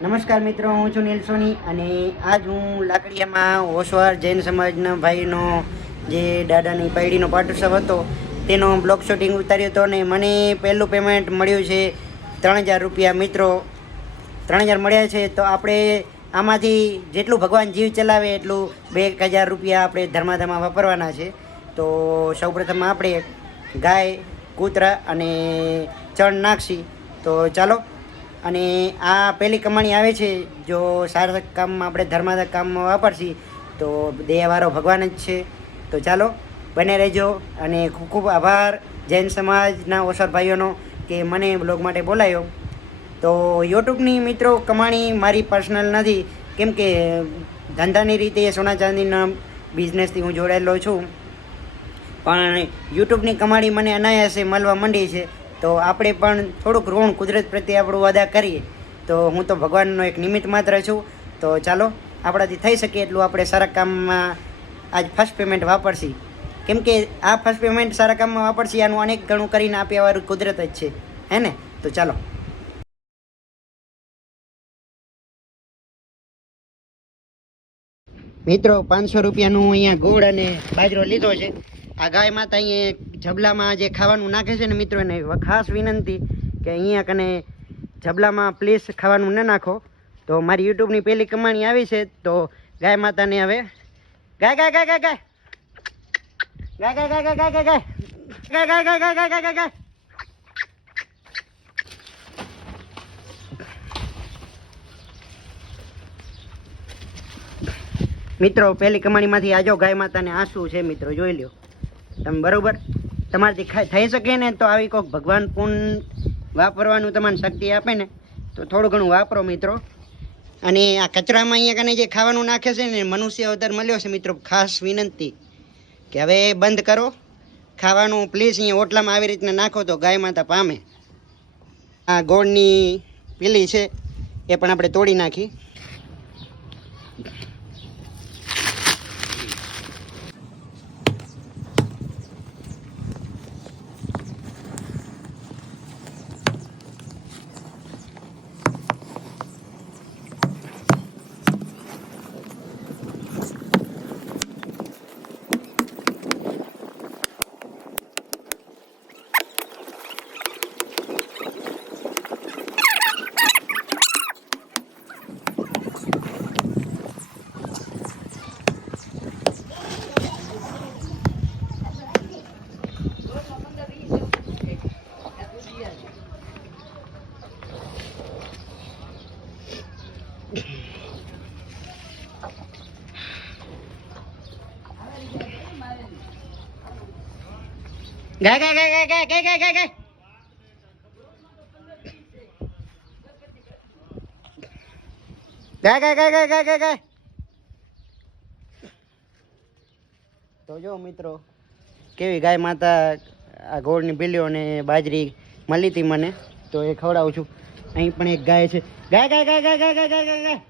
નમસ્કાર મિત્રો, હું છું નીલ સોની અને આજ હું લાકડીયામાં ઓસવાર જૈન સમાજના ભાઈનો જે દાદાની પૈડીનો પાટોત્સવ હતો, તેનો બ્લોક શૂટિંગ ઉતાર્યો હતો અને મને પહેલું પેમેન્ટ મળ્યું છે ત્રણ હજાર રૂપિયા. મિત્રો, ત્રણ હજાર મળ્યા છે તો આપણે આમાંથી જેટલું ભગવાન જીવ ચલાવે એટલું બે એક હજાર રૂપિયા આપણે ધર્માધામાં વાપરવાના છે. તો સૌપ્રથમ આપણે ગાય, કૂતરા અને ચણ નાખશી. તો ચાલો અને આ પહેલી કમાણી આવે છે, જો સાર્થક કામમાં આપણે ધર્માદક કામમાં વાપરશી, તો દેહવારો ભગવાન જ છે. તો ચાલો, બને રહેજો અને ખૂબ ખૂબ આભાર જૈન સમાજના ઓસર ભાઈઓનો કે મને બ્લોગ માટે બોલાયો. તો યુટ્યુબની મિત્રો, કમાણી મારી પર્સનલ નથી, કેમ કે ધંધાની રીતે સોના ચાંદીના બિઝનેસથી હું જોડાયેલો છું. પણ યુટ્યુબની કમાણી મને અનાયાસે મળવા માંડી છે. તો આપણે પણ થોડુંક ઋણ કુદરત પ્રત્યે આપણું અદા કરીએ. તો હું તો ભગવાનનો એક નિમિત્ત માત્ર છું. તો ચાલો, આપણાથી થઈ શકે એટલું આપણે સારા કામમાં આજ ફર્સ્ટ પેમેન્ટ વાપરશી. કેમ કે આ ફર્સ્ટ પેમેન્ટ સારા કામમાં વાપરશી, આનું અનેક ગણું કરીને આપ્યાવાળું કુદરત જ છે. હે ને? તો ચાલો. મિત્રો, પાંચસો રૂપિયાનું અહીંયા ગોળ અને બાજરો લીધો છે. આ ગાય માતા અહીંયા જબલામાં જે ખાવાનું નાખે છે ને મિત્રો એને ખાસ વિનંતી કે અહીંયા કને જબલામાં પ્લીઝ ખાવાનું ન નાખો તો મારી યુટ્યુબની પહેલી કમાણી આવી છે તો ગાય માતાને હવે ગાય ગાય ગાય ગાય ગાય ગાય ગાય ગાય ગાય ગાય ગાય ગાય ગાય ગાય ગાય ગાય ગાય ગાય મિત્રો પહેલી કમાણીમાંથી આજો ગાય માતાને આંસુ છે મિત્રો જોઈ લ્યો તમે બરોબર? તમારાથી થઈ શકે ને તો આવી કોઈક ભગવાન પૂર્ણ વાપરવાનું તમને શક્તિ આપે ને, તો થોડું ઘણું વાપરો મિત્રો. અને આ કચરામાં અહીંયા કને જે ખાવાનું નાખે છે ને, મનુષ્ય અવતાર મળ્યો છે મિત્રો, ખાસ વિનંતી કે હવે બંધ કરો. ખાવાનું પ્લીઝ અહીંયા ઓટલામાં આવી રીતના નાખો તો ગાય માતા પામે. આ ગોળની પીલી છે, એ પણ આપણે તોડી નાખી. ગાય ગાય ગાય ગાય ગાય ગાય ગાય ગાય ગાય ગાય ગાય ગાય ગાય ગાય તો જો મિત્રો કેવી ગાય માતા આ ગોળની બિલ્લીઓ અને બાજરી મળી હતી મને તો એ ખવડાવું છું અહીં પણ એક ગાય છે ગાય ગાય ગાય ગાય ગાય ગાય ગાય ગાય ગાય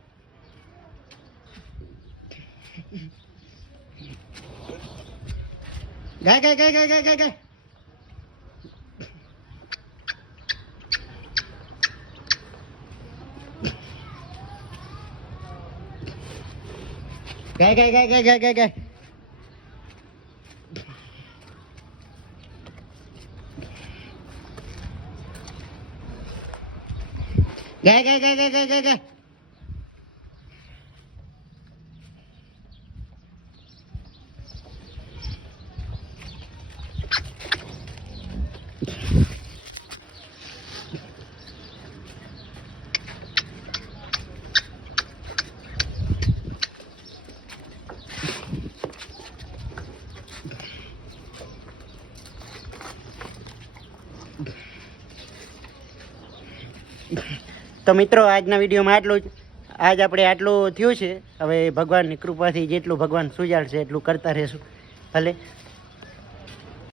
ગાય ગાય ગાય ગાય ગાય ગાય Ghê ghê ghê ghê ghê ghê ghê Ghê ghê ghê ghê ghê ghê ghê તો મિત્રો, આજના વિડીયોમાં આટલું જ. આજ આપણે આટલું થયું છે. હવે ભગવાનની કૃપાથી જેટલું ભગવાન સુજાડશે એટલું કરતા રહેશું. ભલે.